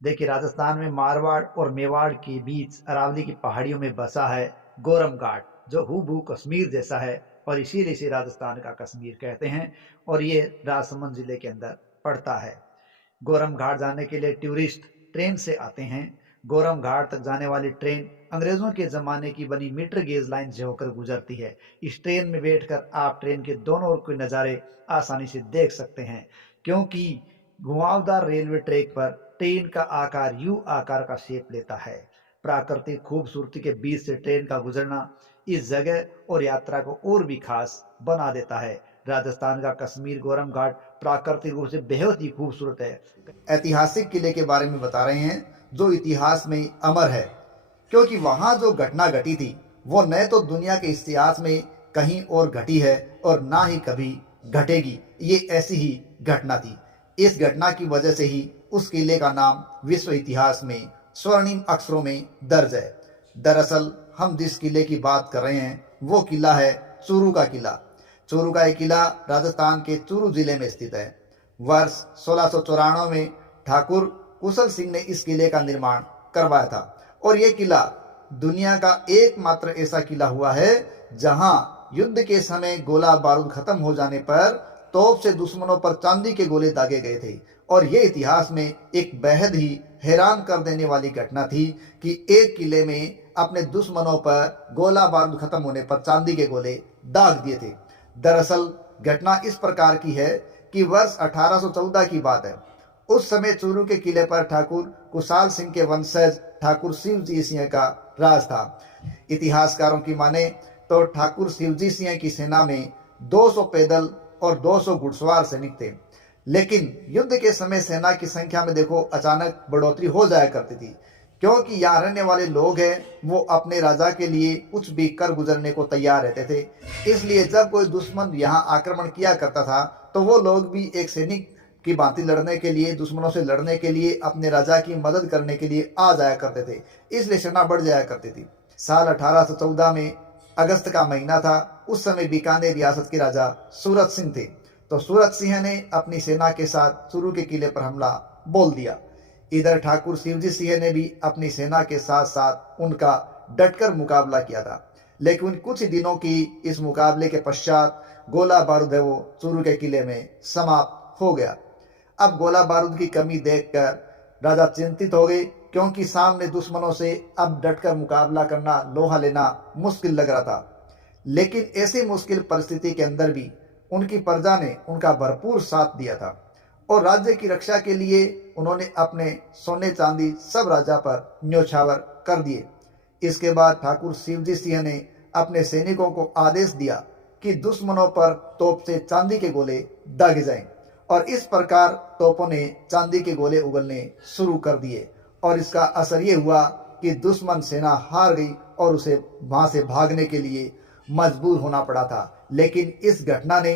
देखिए, राजस्थान में मारवाड़ और मेवाड़ के बीच अरावली की पहाड़ियों में बसा है गोरम घाट, जो हूबहू कश्मीर जैसा है और इसीलिए इसे राजस्थान का कश्मीर कहते हैं। और ये राजसमंद जिले के अंदर पड़ता है। गोरम घाट जाने के लिए टूरिस्ट ट्रेन से आते हैं। गोरम घाट तक जाने वाली ट्रेन अंग्रेजों के जमाने की बनी मीटर गेज लाइन से होकर गुजरती है। इस ट्रेन में बैठकर आप ट्रेन के दोनों ओर के नज़ारे आसानी से देख सकते हैं, क्योंकि घुमावदार रेलवे ट्रैक पर ट्रेन का आकार यू आकार का शेप लेता है। प्राकृतिक खूबसूरती के बीच से ट्रेन का गुजरना इस जगह और यात्रा को और भी खास बना देता है। राजस्थान का कश्मीर गोरम घाट प्राकृतिक रूप से बेहद ही खूबसूरत है। ऐतिहासिक किले के बारे में बता रहे हैं, जो इतिहास में अमर है, क्योंकि वहां जो घटना घटी थी वो न तो दुनिया के इतिहास में कहीं और घटी है और ना ही कभी घटेगी। ये ऐसी ही घटना थी। इस घटना की वजह से ही उस किले का नाम विश्व इतिहास में स्वर्णिम अक्षरों में दर्ज है। दरअसल हम जिस किले की बात कर रहे हैं वो किला है चूरू का किला। चूरू का एक किला राजस्थान के चूरू जिले में स्थित है। वर्ष 1694 में ठाकुर कुशल सिंह ने इस किले का निर्माण करवाया था और यह किला दुनिया का एकमात्र ऐसा किला हुआ है जहां युद्ध के समय गोला बारूद खत्म हो जाने पर तोप से दुश्मनों पर चांदी के गोले दागे गए थे। और यह इतिहास में एक बेहद ही हैरान कर देने वाली घटना थी कि एक किले में अपने दुश्मनों पर गोला बारूद खत्म होने पर चांदी के गोले दाग दिए थे। दरअसल घटना इस प्रकार की है कि वर्ष 1814 की बात है। उस समय चूरू के किले पर ठाकुर कुशाल सिंह के वंशज ठाकुर शिवजी सिंह का राज था। इतिहासकारों की माने तो ठाकुर शिवजी सिंह की सेना में 200 पैदल और 200 घुड़सवार सैनिक थे। लेकिन युद्ध के समय सेना की संख्या में देखो अचानक बढ़ोतरी हो जाया करती थी, क्योंकि यहाँ रहने वाले लोग हैं वो अपने राजा के लिए कुछ भी कर गुजरने को तैयार रहते थे। इसलिए जब कोई दुश्मन यहाँ आक्रमण किया करता था तो वो लोग भी एक सैनिक की भांति लड़ने के लिए, दुश्मनों से लड़ने के लिए, अपने राजा की मदद करने के लिए आ जाया करते थे। इसलिए सेना बढ़ जाया करती थी। साल 1814 में अगस्त का महीना था। उस समय बीकानेर रियासत के राजा सूरत सिंह थे। तो सूरत सिंह ने अपनी सेना के साथ चूरू के किले पर हमला बोल दिया। इधर ठाकुर शिवजी सिंह ने भी अपनी सेना के साथ साथ उनका डटकर मुकाबला किया था। लेकिन कुछ दिनों की इस मुकाबले के पश्चात गोला बारूद है वो चूरू के किले में समाप्त हो गया। अब गोला बारूद की कमी देखकर राजा चिंतित हो गए, क्योंकि सामने दुश्मनों से अब डटकर मुकाबला करना, लोहा लेना मुश्किल लग रहा था। लेकिन ऐसी मुश्किल परिस्थिति के अंदर भी उनकी प्रजा ने उनका भरपूर साथ दिया था और राज्य की रक्षा के लिए उन्होंने अपने सोने चांदी सब राजा पर न्योछावर कर दिए। इसके बाद ठाकुर शिवजी सिंह ने अपने सैनिकों को आदेश दिया कि दुश्मनों पर तोप से चांदी के गोले दागे जाएं और इस प्रकार तोपों ने चांदी के गोले उगलने शुरू कर दिए और इसका असर ये हुआ कि दुश्मन सेना हार गई और उसे वहां से भागने के लिए मजबूर होना पड़ा था। लेकिन इस घटना ने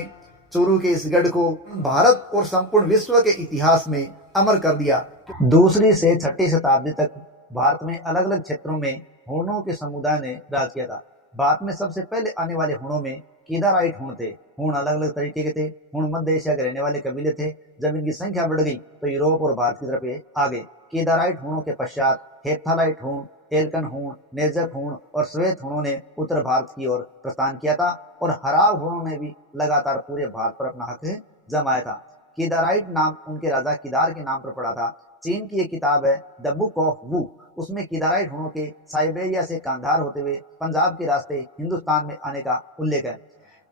चूरू के इस गढ़ को भारत और संपूर्ण विश्व के इतिहास में अमर कर दिया। दूसरी से छठी शताब्दी तक भारत में अलग अलग क्षेत्रों में हूणों के समुदाय ने राज किया था। भारत में सबसे पहले आने वाले हूणों में कीदाराइट हूण थे। हूण अलग अलग तरीके के थे। हूण मध्य एशिया के रहने वाले कबीले थे। जब इनकी संख्या बढ़ गई तो यूरोप और भारत की तरफ ये आ गए। कीदाराइट हूणों के पश्चात हेप्थालाइट हूण, एल्कन हूण, नेजक हूण और श्वेत हूणों ने उत्तर भारत की ओर प्रस्थान किया था और हराव हूणों ने भी लगातार पूरे भारत पर अपना हक जमाया था। कीदाराइट नाम उनके राजा किदार के नाम पर पड़ा था। चीन की एक किताब है द बुक ऑफ वू, उसमें कीदाराइट हूणों के साइबेरिया से कांधार होते हुए पंजाब के रास्ते हिंदुस्तान में आने का उल्लेख है।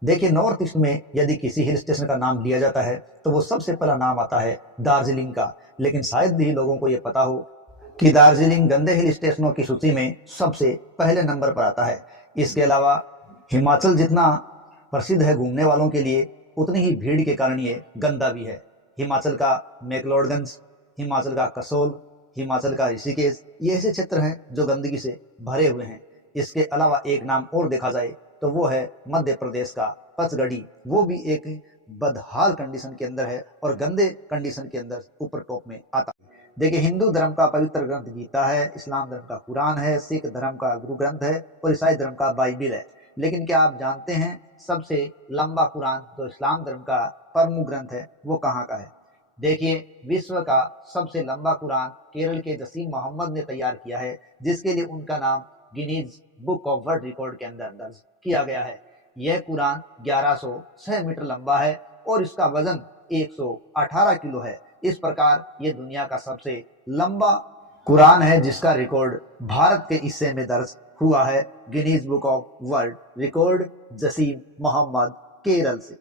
देखिए, नॉर्थ ईस्ट में यदि किसी हिल स्टेशन का नाम लिया जाता है तो वो सबसे पहला नाम आता है दार्जिलिंग का। लेकिन शायद ही लोगों को ये पता हो कि दार्जिलिंग गंदे हिल स्टेशनों की सूची में सबसे पहले नंबर पर आता है। इसके अलावा हिमाचल जितना प्रसिद्ध है घूमने वालों के लिए, उतनी ही भीड़ के कारण ये गंदा भी है। हिमाचल का मैक्लोडगंज, हिमाचल का कसोल, हिमाचल का ऋषिकेश, ये ऐसे क्षेत्र हैं जो गंदगी से भरे हुए हैं। इसके अलावा एक नाम और देखा जाए तो वो है मध्य प्रदेश का पचगढ़ी। वो भी एक बदहाल कंडीशन के अंदर है और गंदे कंडीशन के अंदर ऊपर टॉप में आता है। देखिए, हिंदू धर्म का पवित्र ग्रंथ गीता है, इस्लाम धर्म का कुरान है, सिख धर्म का गुरु ग्रंथ है और ईसाई धर्म का बाइबिल है। लेकिन क्या आप जानते हैं सबसे लंबा कुरान जो इस्लाम धर्म का प्रमुख ग्रंथ है वो कहाँ का है? देखिए, विश्व का सबसे लंबा कुरान केरल के जसीम मोहम्मद ने तैयार किया है, जिसके लिए उनका नाम Guinness Book of World record के अंदर दर्ज किया गया है। यह कुरान 1106 मीटर लंबा है और इसका वजन 118 किलो है। इस प्रकार ये दुनिया का सबसे लंबा कुरान है, जिसका रिकॉर्ड भारत के हिस्से में दर्ज हुआ है Guinness Book of World Record Jaseem Mohammad Kerala से।